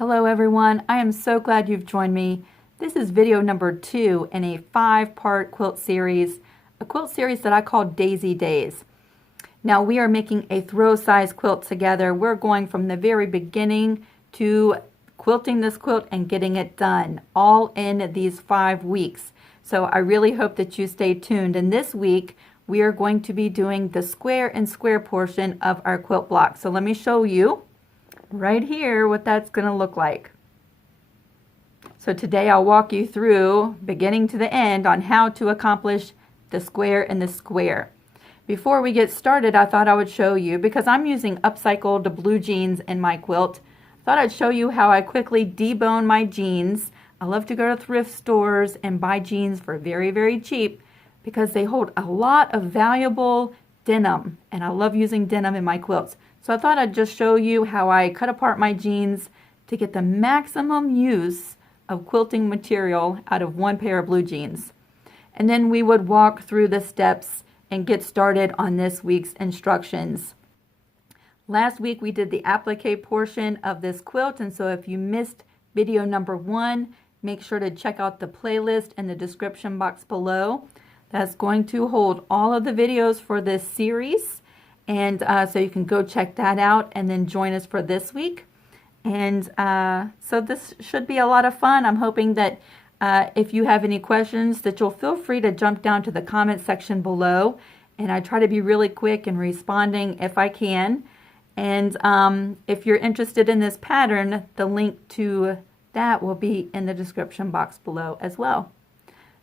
Hello everyone, I am so glad you've joined me. This is video number 2 in a 5-part quilt series, a quilt series that I call Daisy Days. Now we are making a throw size quilt together. We're going from the very beginning to quilting this quilt and getting it done, all in these 5 weeks. So I really hope that you stay tuned. And this week we are going to be doing the square and square portion of our quilt block. So let me show you right here what that's going to look like. So today I'll walk you through, beginning to the end, on how to accomplish the square and the square. Before we get started, I thought I would show you, because I'm using upcycled blue jeans in my quilt, I thought I'd show you how I quickly debone my jeans. I love to go to thrift stores and buy jeans for very, very cheap because they hold a lot of valuable denim, and I love using denim in my quilts. So I thought I'd just show you how I cut apart my jeans to get the maximum use of quilting material out of one pair of blue jeans. And then we would walk through the steps and get started on this week's instructions. Last week we did the applique portion of this quilt, and so if you missed video number 1, make sure to check out the playlist in the description box below. That's going to hold all of the videos for this series. And so you can go check that out and then join us for this week. And so this should be a lot of fun. I'm hoping that if you have any questions, that you'll feel free to jump down to the comment section below. And I try to be really quick in responding if I can. And if you're interested in this pattern, the link to that will be in the description box below as well.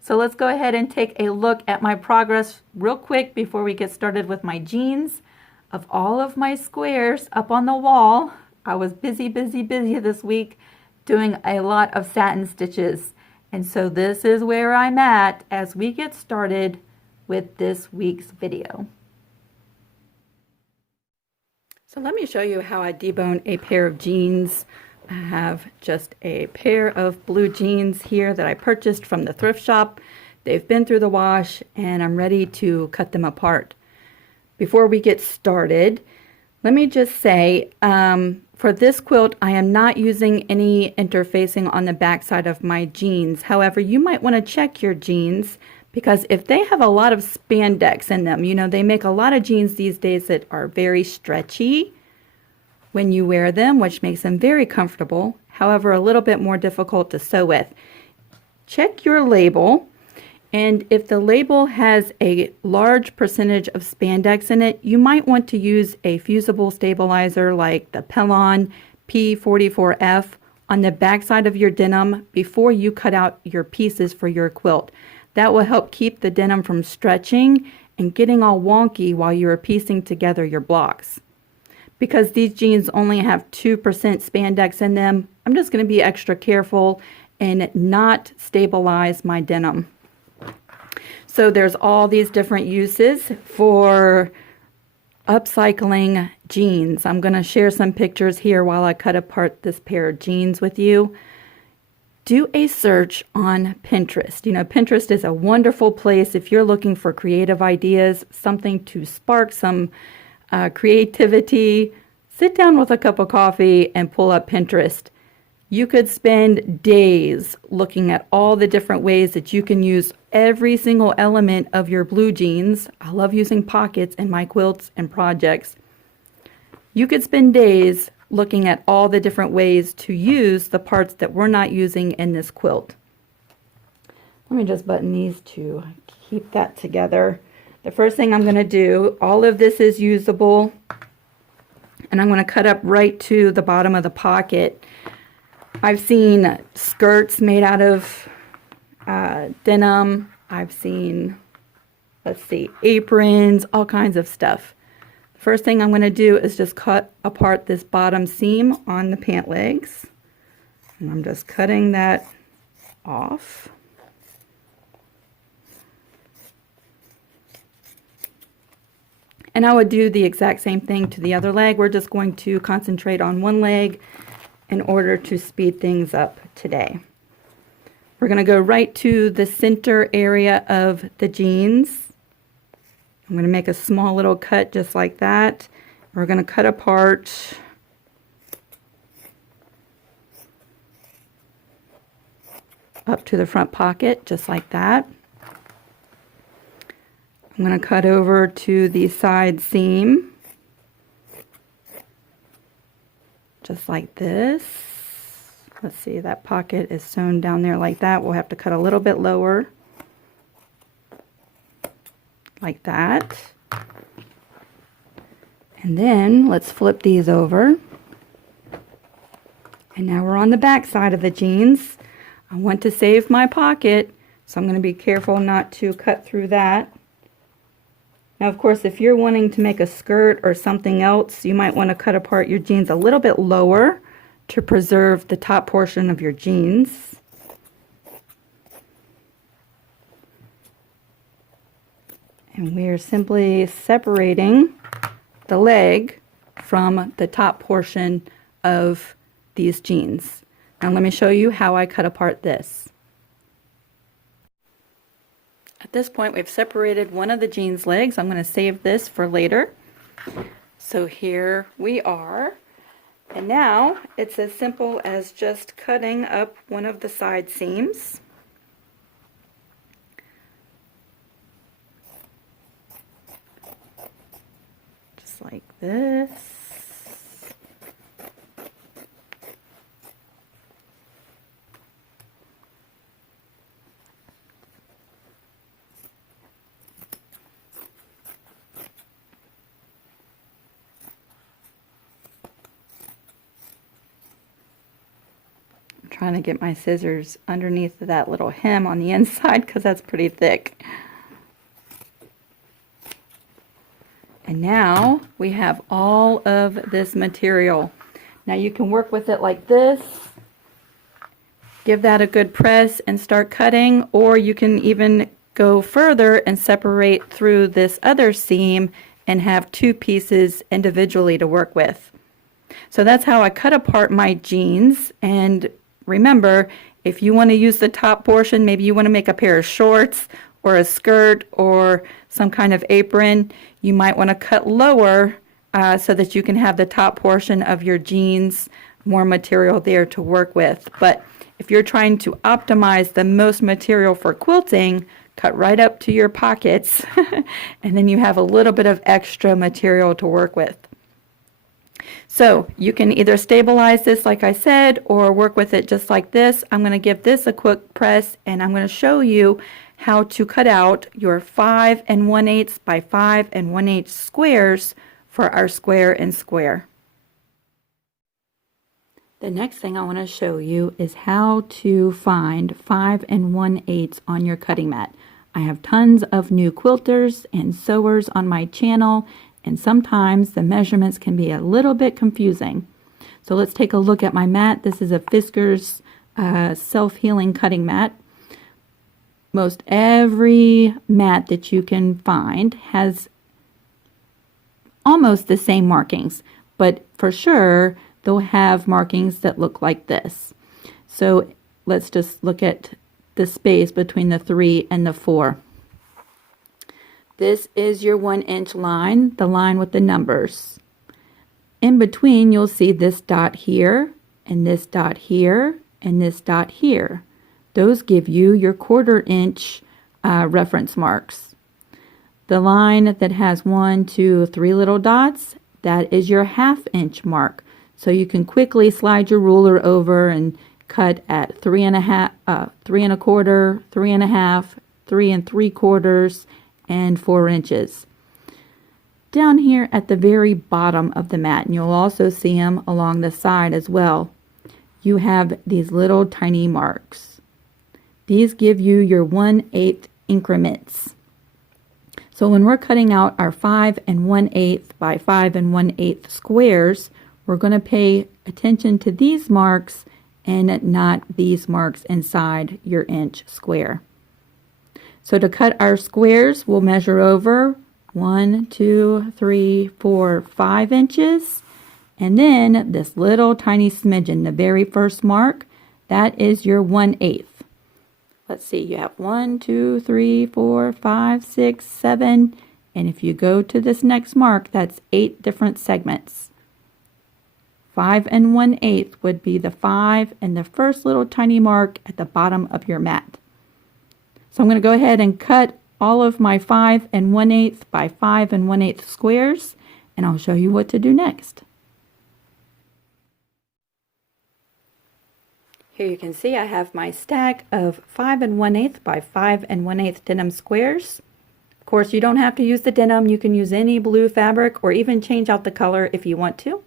So let's go ahead and take a look at my progress real quick before we get started with my jeans. Of all of my squares up on the wall, I was busy this week doing a lot of satin stitches. And so this is where I'm at as we get started with this week's video. So let me show you how I debone a pair of jeans. I have just a pair of blue jeans here that I purchased from the thrift shop. They've been through the wash and I'm ready to cut them apart. Before we get started, let me just say, for this quilt, I am not using any interfacing on the back side of my jeans. However, you might want to check your jeans, because if they have a lot of spandex in them, you know, they make a lot of jeans these days that are very stretchy when you wear them, which makes them very comfortable, however, a little bit more difficult to sew with. Check your label. And if the label has a large percentage of spandex in it, you might want to use a fusible stabilizer like the Capen P44F on the back side of your denim before you cut out your pieces for your quilt. That will help keep the denim from stretching and getting all wonky while you are piecing together your blocks. Because these jeans only have 2% spandex in them, I'm just going to be extra careful and not stabilize my denim. So there's all these different uses for upcycling jeans. I'm going to share some pictures here while I cut apart this pair of jeans with you. Do a search on Pinterest. You know, Pinterest is a wonderful place if you're looking for creative ideas, something to spark some creativity. Sit down with a cup of coffee and pull up Pinterest. You could spend days looking at all the different ways that you can use every single element of your blue jeans. I love using pockets in my quilts and projects. You could spend days looking at all the different ways to use the parts that we're not using in this quilt. Let me just button these to keep that together. The first thing I'm going to do, all of this is usable, and I'm going to cut up right to the bottom of the pocket. I've seen skirts made out of denim. I've seen, let's see, aprons, all kinds of stuff. The first thing I'm going to do is just cut apart this bottom seam on the pant legs. And I'm just cutting that off. And I would do the exact same thing to the other leg. We're just going to concentrate on one leg in order to speed things up today. We're going to go right to the center area of the jeans. I'm going to make a small little cut just like that. We're going to cut apart up to the front pocket, just like that. I'm going to cut over to the side seam, just like this. Let's see, that pocket is sewn down there like that. We'll have to cut a little bit lower, like that. And then let's flip these over. And now we're on the back side of the jeans. I want to save my pocket, so I'm going to be careful not to cut through that. Now, of course, if you're wanting to make a skirt or something else, you might want to cut apart your jeans a little bit lower to preserve the top portion of your jeans. And we're simply separating the leg from the top portion of these jeans. Now let me show you how I cut apart this. At this point, we've separated one of the jeans legs. I'm going to save this for later. So here we are. And now it's as simple as just cutting up one of the side seams. Just like this. Trying to get my scissors underneath that little hem on the inside because that's pretty thick. And now we have all of this material. Now you can work with it like this, give that a good press and start cutting, or you can even go further and separate through this other seam and have two pieces individually to work with. So that's how I cut apart my jeans. And remember, if you want to use the top portion, maybe you want to make a pair of shorts or a skirt or some kind of apron, you might want to cut lower so that you can have the top portion of your jeans, more material there to work with. But if you're trying to optimize the most material for quilting, cut right up to your pockets and then you have a little bit of extra material to work with. So you can either stabilize this like I said or work with it just like this. I'm going to give this a quick press and I'm going to show you how to cut out your 5 1/8 by 5 1/8 squares for our square and square. The next thing I want to show you is how to find 5 1/8 on your cutting mat. I have tons of new quilters and sewers on my channel, and sometimes the measurements can be a little bit confusing. So let's take a look at my mat. This is a Fisker's self-healing cutting mat. Most every mat that you can find has almost the same markings, but for sure they'll have markings that look like this. So let's just look at the space between the 3 and the 4. This is your 1-inch line, the line with the numbers. In between, you'll see this dot here, and this dot here, and this dot here. Those give you your 1/4 inch reference marks. The line that has 1, 2, 3 little dots, that is your 1/2 inch mark. So you can quickly slide your ruler over and cut at 3 1/4, 3 1/4, 3 1/2, 3 3/4, and 4 inches. Down here at the very bottom of the mat, and you'll also see them along the side as well, you have these little tiny marks. These give you your 1/8 increments. So when we're cutting out our 5 1/8 by 5 1/8 squares, we're going to pay attention to these marks and not these marks inside your inch square. So to cut our squares, we'll measure over 1, 2, 3, 4, 5 inches. And then this little tiny smidgen, the very first mark, that is your 1/8. Let's see, you have 1, 2, 3, 4, 5, 6, 7. And if you go to this next mark, that's 8 different segments. 5 1/8 would be the 5 and the first little tiny mark at the bottom of your mat. So I'm going to go ahead and cut all of my 5 1/8 by 5 1/8 squares, and I'll show you what to do next. Here you can see I have my stack of 5 1/8 by 5 1/8 denim squares. Of course, you don't have to use the denim. You can use any blue fabric or even change out the color if you want to.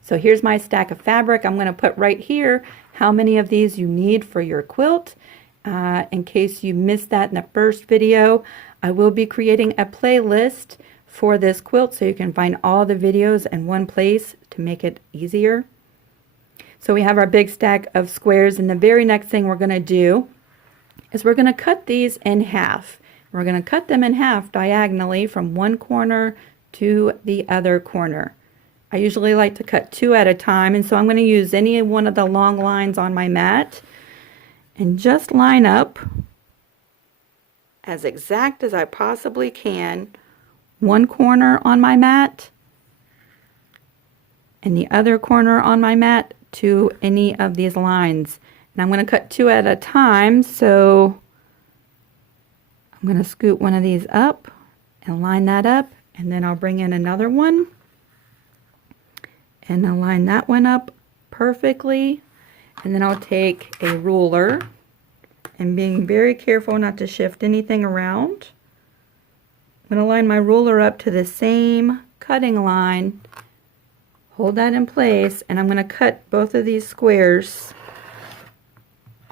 So here's my stack of fabric. I'm going to put right here how many of these you need for your quilt. In case you missed that in the first video, I will be creating a playlist for this quilt so you can find all the videos in one place to make it easier. So we have our big stack of squares, and the very next thing we're going to do is we're going to cut these in half. We're going to cut them in half diagonally from one corner to the other corner. I usually like to cut 2 at a time, and so I'm going to use any one of the long lines on my mat and just line up as exact as I possibly can one corner on my mat and the other corner on my mat to any of these lines. And I'm going to cut 2 at a time, so I'm going to scoot one of these up and line that up, and then I'll bring in another one and I'll line that one up perfectly, and then I'll take a ruler and being very careful not to shift anything around. I'm going to line my ruler up to the same cutting line, hold that in place, and I'm going to cut both of these squares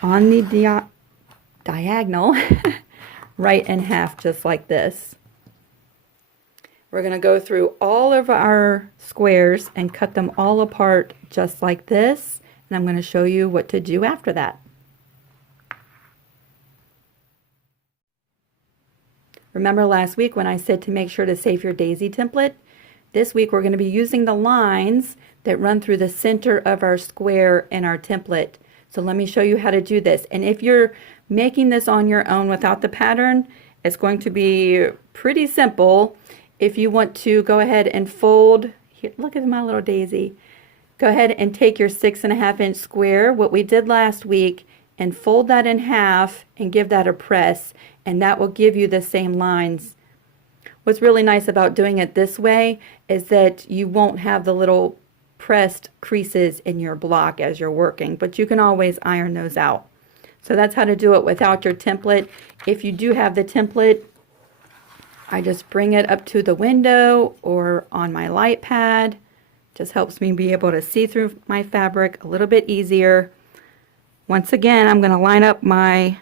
on the diagonal right in half, just like this. We're going to go through all of our squares and cut them all apart just like this, and I'm going to show you what to do after that. Remember last week when I said to make sure to save your daisy template? This week we're going to be using the lines that run through the center of our square in our template. So let me show you how to do this. And if you're making this on your own without the pattern, it's going to be pretty simple. If you want to go ahead and fold, here, look at my little daisy. Go ahead and take your 6.5 inch square, what we did last week, and fold that in half and give that a press, and that will give you the same lines. What's really nice about doing it this way is that you won't have the little pressed creases in your block as you're working, but you can always iron those out. So that's how to do it without your template. If you do have the template, I just bring it up to the window or on my light pad. Just helps me be able to see through my fabric a little bit easier. Once again, I'm going to line up my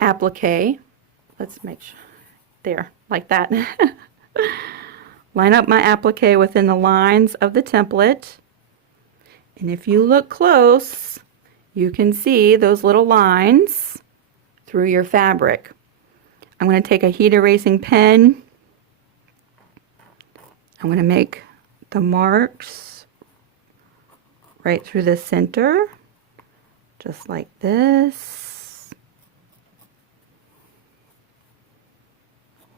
applique. Let's make sure, there, like that. Line up my applique within the lines of the template. And if you look close, you can see those little lines through your fabric. I'm going to take a heat erasing pen. I'm going to make the marks right through the center, just like this,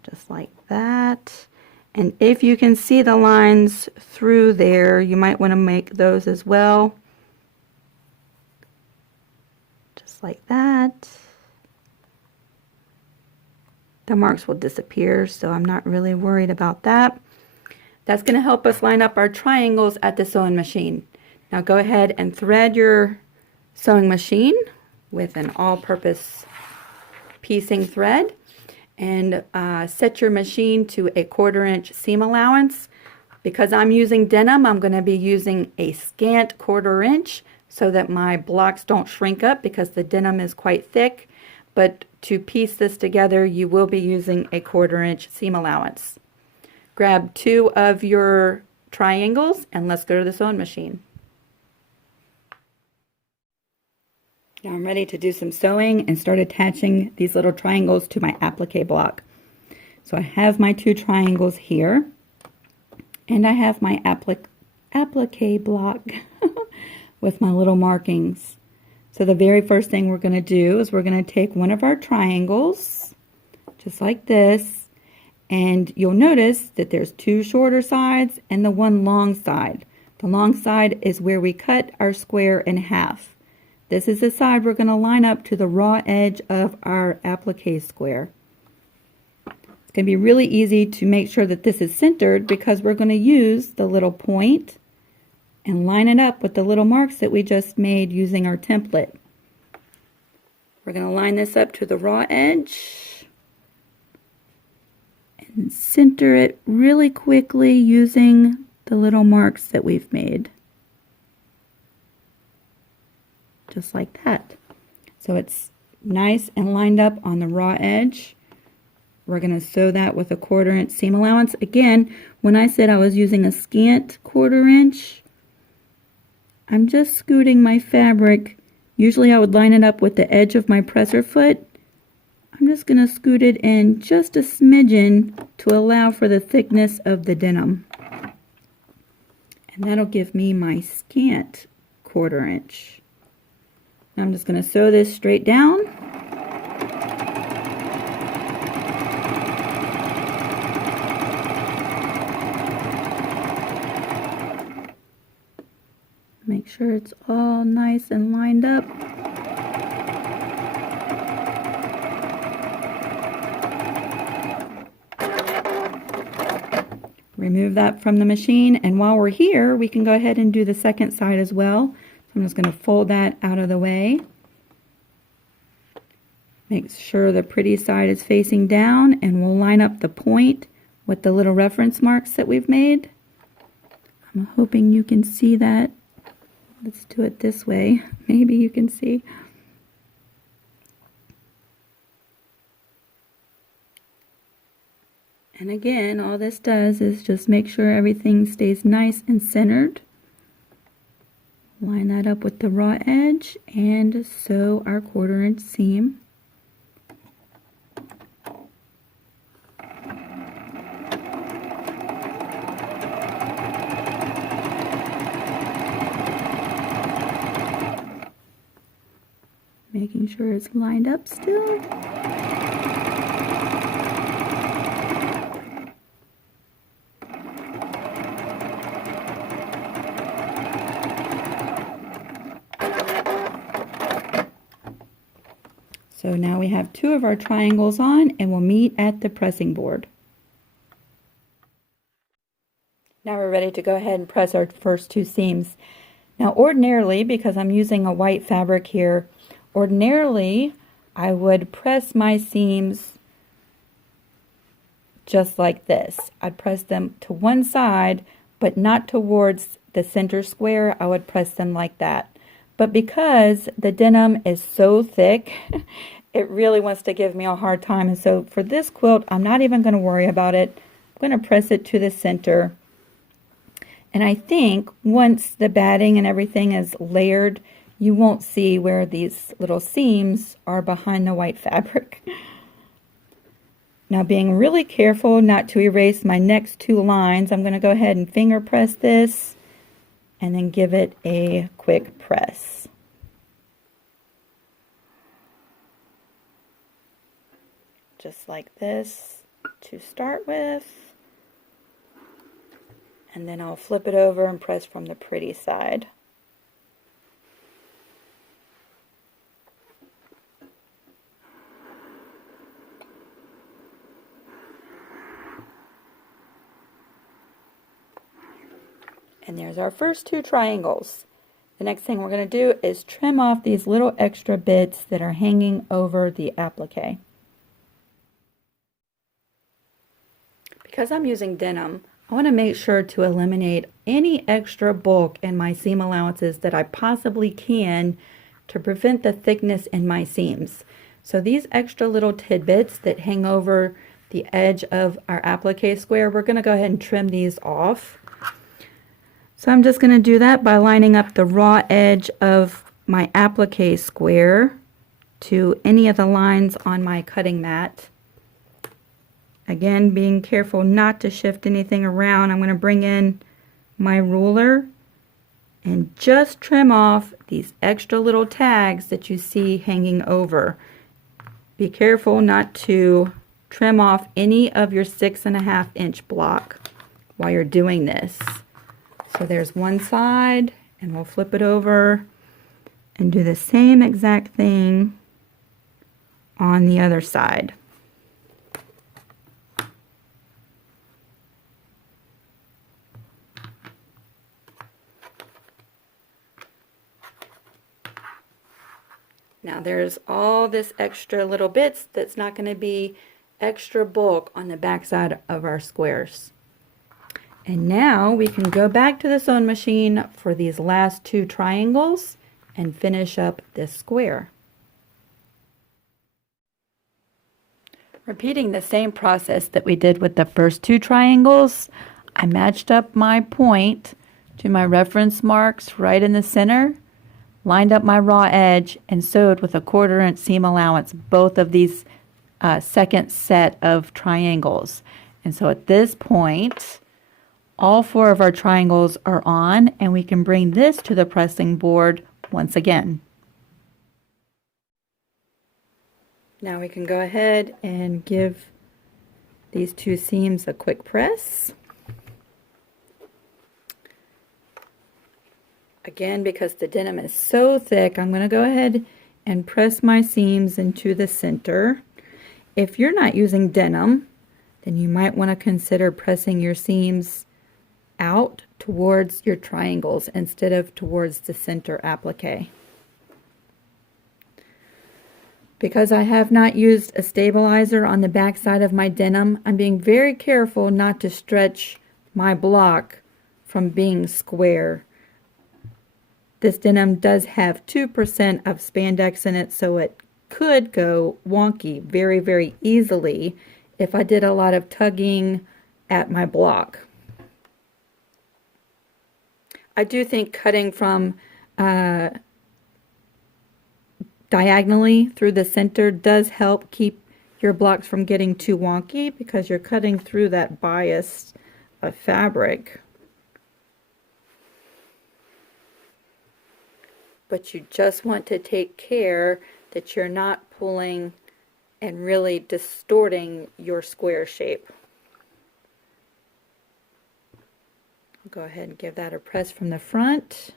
just like that. And if you can see the lines through there, you might want to make those as well, just like that. The marks will disappear, so I'm not really worried about that. That's going to help us line up our triangles at the sewing machine. Now go ahead and thread your sewing machine with an all-purpose piecing thread, and set your machine to a 1/4 inch seam allowance. Because I'm using denim, I'm going to be using a scant 1/4 inch so that my blocks don't shrink up, because the denim is quite thick. But to piece this together, you will be using a 1/4 inch seam allowance. Grab 2 of your triangles and let's go to the sewing machine. Now I'm ready to do some sewing and start attaching these little triangles to my applique block. So I have my 2 triangles here, and I have my applique block with my little markings. So the very first thing we're going to do is we're going to take one of our triangles, just like this, and you'll notice that there's 2 shorter sides and the 1 long side. The long side is where we cut our square in half. This is the side we're going to line up to the raw edge of our applique square. It's going to be really easy to make sure that this is centered because we're going to use the little point and line it up with the little marks that we just made using our template. We're going to line this up to the raw edge and center it really quickly using the little marks that we've made. Just like that. So it's nice and lined up on the raw edge. We're going to sew that with a 1/4 inch seam allowance. Again, when I said I was using a scant 1/4 inch, I'm just scooting my fabric. Usually I would line it up with the edge of my presser foot. I'm just going to scoot it in just a smidgen to allow for the thickness of the denim. And that'll give me my scant 1/4 inch. Now I'm just going to sew this straight down. Make sure it's all nice and lined up. Remove that from the machine, and while we're here, we can go ahead and do the second side as well. So I'm just going to fold that out of the way. Make sure the pretty side is facing down, and we'll line up the point with the little reference marks that we've made. I'm hoping you can see that. Let's do it this way. Maybe you can see. And again, all this does is just make sure everything stays nice and centered. Line that up with the raw edge and sew our 1/4 inch seam. Making sure it's lined up still. So now we have 2 of our triangles on, and we'll meet at the pressing board. Now we're ready to go ahead and press our first 2 seams. Now ordinarily, because I'm using a white fabric here, ordinarily I would press my seams just like this. I'd press them to one side, but not towards the center square. I would press them like that. But because the denim is so thick, it really wants to give me a hard time. And so for this quilt, I'm not even going to worry about it. I'm going to press it to the center. And I think once the batting and everything is layered, you won't see where these little seams are behind the white fabric. Now, being really careful not to erase my next 2 lines, I'm going to go ahead and finger press this and then give it a quick press. Just like this to start with. And then I'll flip it over and press from the pretty side. And there's our first 2 triangles. The next thing we're going to do is trim off these little extra bits that are hanging over the applique. Because I'm using denim, I want to make sure to eliminate any extra bulk in my seam allowances that I possibly can to prevent the thickness in my seams. So these extra little tidbits that hang over the edge of our applique square, we're going to go ahead and trim these off. So I'm just going to do that by lining up the raw edge of my applique square to any of the lines on my cutting mat. Again, being careful not to shift anything around, I'm going to bring in my ruler and just trim off these extra little tags that you see hanging over. Be careful not to trim off any of your 6.5 inch block while you're doing this. So there's one side, and we'll flip it over and do the same exact thing on the other side. Now there's all this extra little bits that's not going to be extra bulk on the back side of our squares. And now we can go back to the sewing machine for these last two triangles and finish up this square. Repeating the same process that we did with the first two triangles, I matched up my point to my reference marks right in the center, lined up my raw edge, and sewed with a 1/4 inch seam allowance both of these second set of triangles. And so at this point, all 4 of our triangles are on, and we can bring this to the pressing board once again. Now we can go ahead and give these 2 seams a quick press. Again, because the denim is so thick, I'm going to go ahead and press my seams into the center. If you're not using denim, then you might want to consider pressing your seams out towards your triangles instead of towards the center applique. Because I have not used a stabilizer on the back side of my denim, I'm being very careful not to stretch my block from being square. This denim does have 2% of spandex in it, so it could go wonky very, very easily if I did a lot of tugging at my block. I do think cutting from diagonally through the center does help keep your blocks from getting too wonky because you're cutting through that bias of fabric. But you just want to take care that you're not pulling and really distorting your square shape. I'll go ahead and give that a press from the front.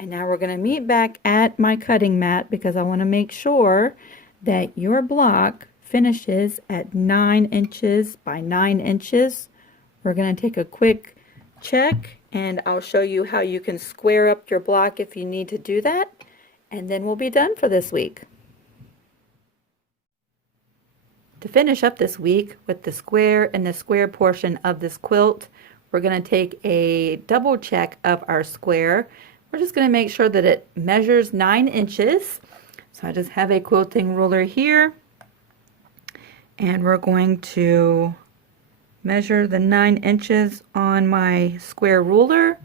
And now we're going to meet back at my cutting mat because I want to make sure that your block finishes at 9 inches by 9 inches. We're going to take a quick check and I'll show you how you can square up your block if you need to do that. And then we'll be done for this week. To finish up this week with the square and the square portion of this quilt, we're going to take a double check of our square. We're just going to make sure that it measures 9 inches. So I just have a quilting ruler here, and we're going to measure the 9 inches on my square ruler,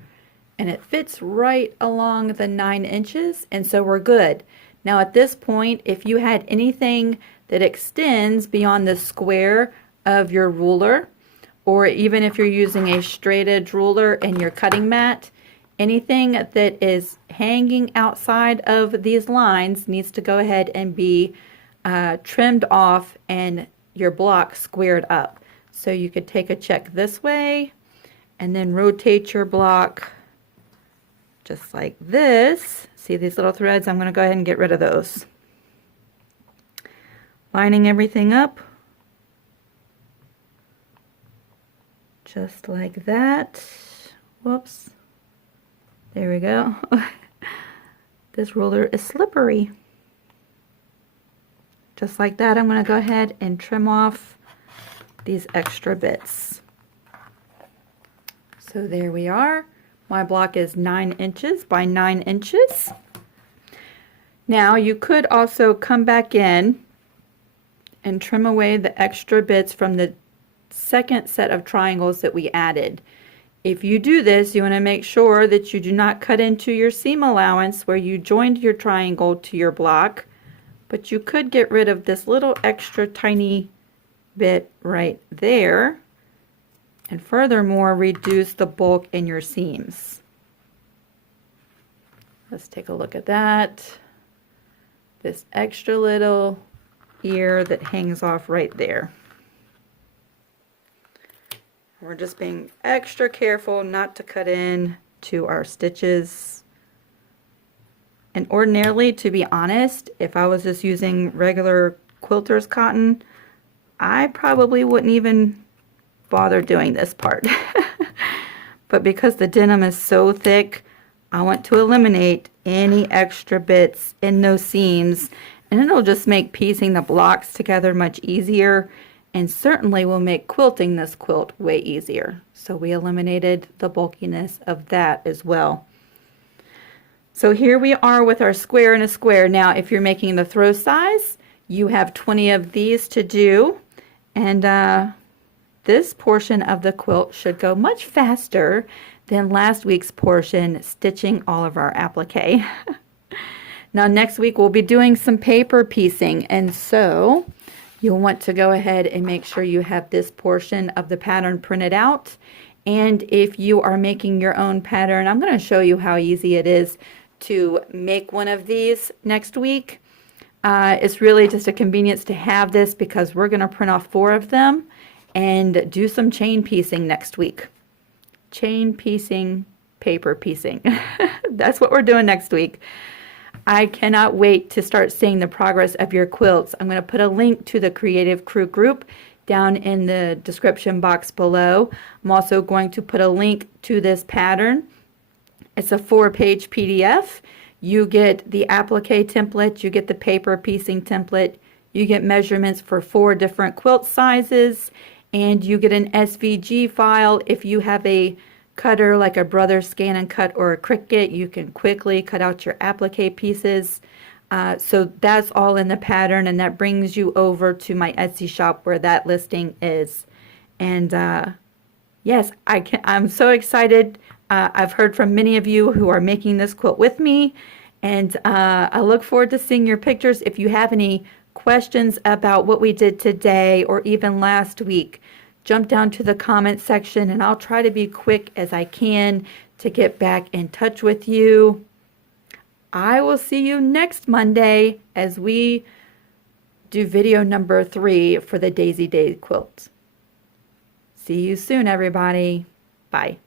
and it fits right along the 9 inches, and so we're good. Now at this point, if you had anything that extends beyond the square of your ruler, or even if you're using a straight edge ruler in your cutting mat, anything that is hanging outside of these lines needs to go ahead and be trimmed off and your block squared up. So you could take a check this way and then rotate your block just like this. See these little threads? I'm going to go ahead and get rid of those. Lining everything up just like that. Whoops. There we go. This ruler is slippery. Just like that, I'm going to go ahead and trim off these extra bits. So there we are. My block is 9 inches by 9 inches. Now you could also come back in and trim away the extra bits from the second set of triangles that we added. If you do this, you want to make sure that you do not cut into your seam allowance where you joined your triangle to your block, but you could get rid of this little extra tiny bit right there, and furthermore reduce the bulk in your seams. Let's take a look at that. This extra little ear that hangs off right there. We're just being extra careful not to cut in to our stitches. And ordinarily, to be honest, if I was just using regular quilter's cotton, I probably wouldn't even bother doing this part. But because the denim is so thick, I want to eliminate any extra bits in those seams, and it'll just make piecing the blocks together much easier, and certainly will make quilting this quilt way easier. So we eliminated the bulkiness of that as well. So here we are with our square and a square. Now if you're making the throw size, you have 20 of these to do, and this portion of the quilt should go much faster than last week's portion, stitching all of our applique. Now next week we'll be doing some paper piecing, and so you'll want to go ahead and make sure you have this portion of the pattern printed out. And if you are making your own pattern, I'm going to show you how easy it is to make one of these next week. It's really just a convenience to have this because we're going to print off 4 of them and do some chain piecing next week. Chain piecing, paper piecing. That's what we're doing next week. I cannot wait to start seeing the progress of your quilts. I'm going to put a link to the Creative Crew group down in the description box below. I'm also going to put a link to this pattern. It's a 4-page PDF. You get the applique template, you get the paper piecing template, you get measurements for 4 different quilt sizes, and you get an SVG file. If you have a cutter like a Brother Scan and Cut or a Cricut, you can quickly cut out your applique pieces. So that's all in the pattern, and that brings you over to my Etsy shop where that listing is. And yes, I'm so excited. I've heard from many of you who are making this quilt with me, and I look forward to seeing your pictures. If you have any questions about what we did today or even last week, jump down to the comment section and I'll try to be quick as I can to get back in touch with you. I will see you next Monday as we do video number 3 for the Daisy Day quilt. See you soon, everybody. Bye.